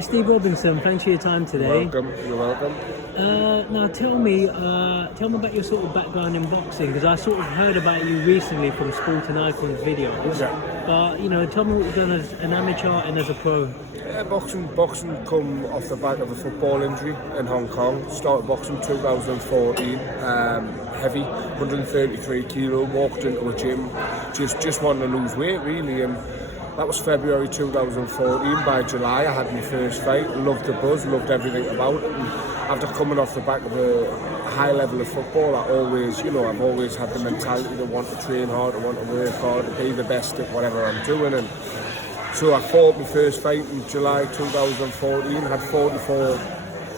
Steve Robinson, thanks for your time today. You're welcome. Now tell me about your sort of background in boxing, because I sort of heard about you recently from Sporting Icons videos. Yeah. But tell me what you've done as an amateur and as a pro. Yeah, boxing come off the back of a football injury in Hong Kong. Started boxing 2014. Heavy, 133 kilo. Walked into a gym, just wanted to lose weight really, and that was February 2014. By July, I had my first fight. Loved the buzz, loved everything about it. And after coming off the back of a high level of football, I've always had the mentality to want to train hard, to want to work hard, to be the best at whatever I'm doing. And so I fought my first fight in July 2014. Had 44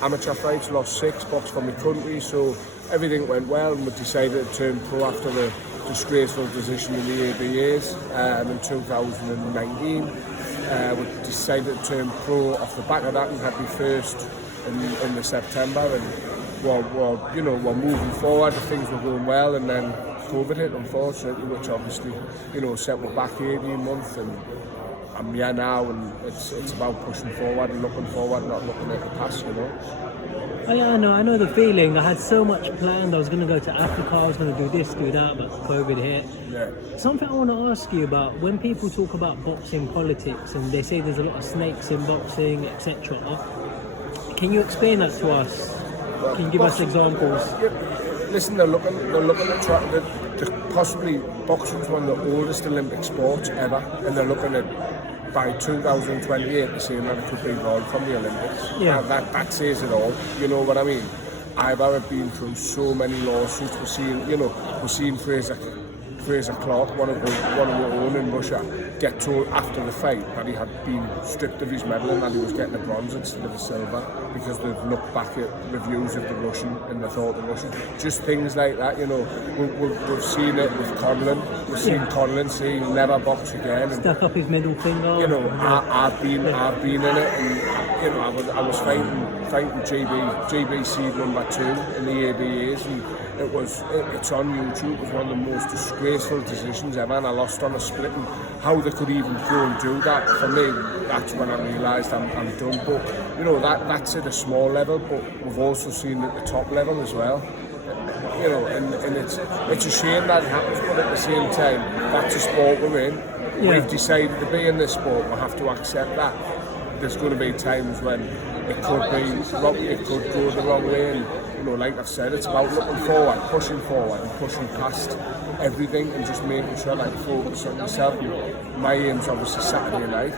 amateur fights, lost 6, boxed for my country. So everything went well, and we decided to turn pro after the disgraceful decision in the ABAs in 2019. We decided to turn pro off the back of that and had my first in the September, and we're moving forward. Things were going well, and then COVID hit, unfortunately, which obviously set me back 18 months, and I'm here now, and it's about pushing forward and looking forward, not looking at the past. Oh yeah, I know the feeling. I had so much planned. I was going to go to Africa, I was going to do this, do that, but COVID hit. Yeah. Something I want to ask you about, when people talk about boxing politics and they say there's a lot of snakes in boxing, etc., can you explain that to us? Can you give us examples? Listen, they're looking at trying to possibly boxing's one of the oldest Olympic sports ever, and they're looking at by 2028 to saying that it could be gone from the Olympics. Yeah. That says it all. You know what I mean? I've been through so many lawsuits. We're seeing Fraser Clark, one of our own in Russia, get told after the fight that he had been stripped of his medal and that he was getting a bronze instead of a silver, because they've looked back at reviews of the Russian and they thought the Russian. Just things like that, we've seen it with Conlon. We've seen Conlon say he'll never box again. And, stuck up his middle finger. I've been in it, and I was fighting GB seed number 2 in the ABAs, and it's on YouTube. It was one of the most disgraceful decisions ever, and I lost on a split. And how they could even go and do that, for me, that's when I realised I'm done. But that's at a small level, but we've also seen at the top level as well. And it's a shame that it happens, but at the same time, that's a sport we're in. Yeah. We've decided to be in this sport. We have to accept that. There's going to be times when it could go the wrong way, and like I've said, it's about looking forward, pushing past everything, and just making sure that you focus on yourself. My aim's obviously Saturday night.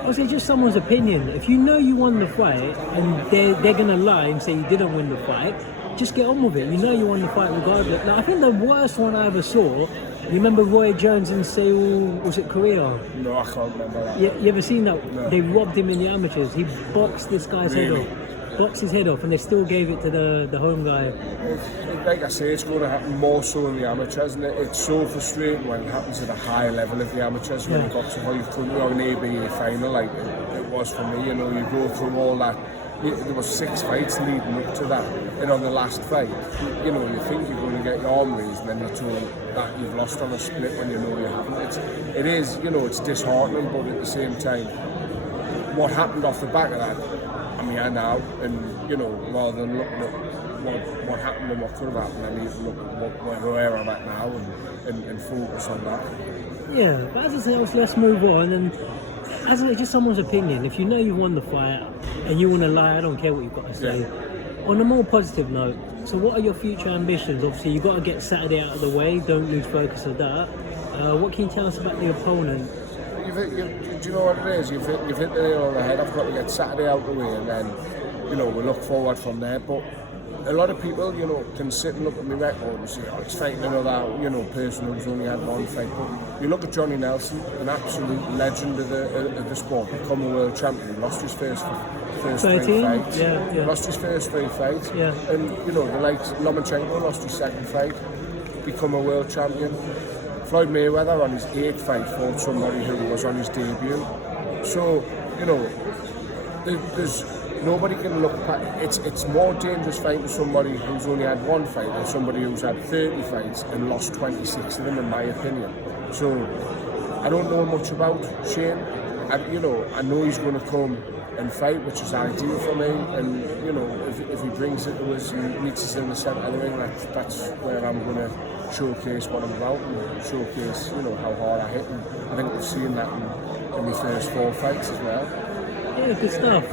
Obviously, just someone's opinion. If you know you won the fight and they're gonna lie and say you didn't win the fight, just get on with it. You know you won the fight regardless. Now, I think the worst one I ever saw. You remember Roy Jones in Seoul? Was it Korea? No, I can't remember that. You ever seen that? No. They robbed him in the amateurs. He boxed this guy's head off. Boxed his head off, and they still gave it to the home guy. Like I say, it's going to happen more so in the amateurs, and it's so frustrating when it happens at a higher level of the amateurs. When you box a youth country or an ABA final, like it was for me. You go through all that. There was 6 fights leading up to that, and on the last fight, you think you're going to get your arm raised, and then you're told that you've lost on a split when you know you haven't. It is, it's disheartening, but at the same time, what happened off the back of that, I'm here now, and rather than looking at what happened and what could have happened, I need to look at where I'm at now and focus on that. Yeah, but as I say, let's move on. And as I say, just someone's opinion. If you know you won the fight and you want to lie, I don't care what you've got to say. Yeah. On a more positive note, so what are your future ambitions? Obviously, you've got to get Saturday out of the way. Don't lose focus of that. What can you tell us about the opponent? Do you know what it is? You've hit the nail on the head. I've got to get Saturday out of the way, and then we'll look forward from there. But a lot of people, can sit and look at my record and say, oh, it's fighting another, person who's only had one fight. But you look at Johnny Nelson, an absolute legend of the sport, become a world champion. He lost his first 3 fights. Yeah. Lost his first 3 fights. Yeah. And the likes Lomachenko lost his 2nd fight, become a world champion. Floyd Mayweather on his 8th fight fought somebody who was on his debut. So, there's nobody can look at it's more dangerous fighting somebody who's only had 1 fight than somebody who's had 30 fights and lost 26 of them, in my opinion. So I don't know much about Shane. I know he's going to come and fight, which is ideal for me. And if he brings it to us and meets us in the centre of the ring, that's where I'm going to showcase what I'm about and showcase how hard I hit. And I think we've seen that in the first 4 fights as well. Yeah, good stuff.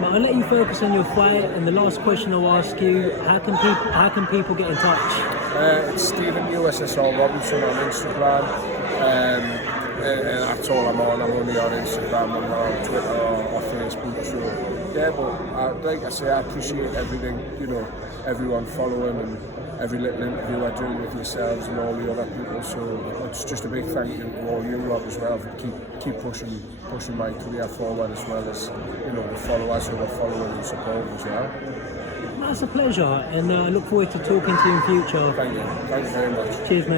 But I'll let you focus on your fight. And the last question I'll ask you: how can people get in touch? It's Stephen USSR Robinson on Instagram. And that's all I'm on. I'm only on Instagram. I'm not on Twitter or Facebook. So yeah, but like I say, I appreciate everything. Everyone following and every little interview I do with yourselves and all the other people. So it's just a big thank you to all you lot as well for keep pushing my career forward, as well as the followers who are following and supporting as well. That's a pleasure, and I look forward to talking to you in future. Thank you very much. Cheers, mate.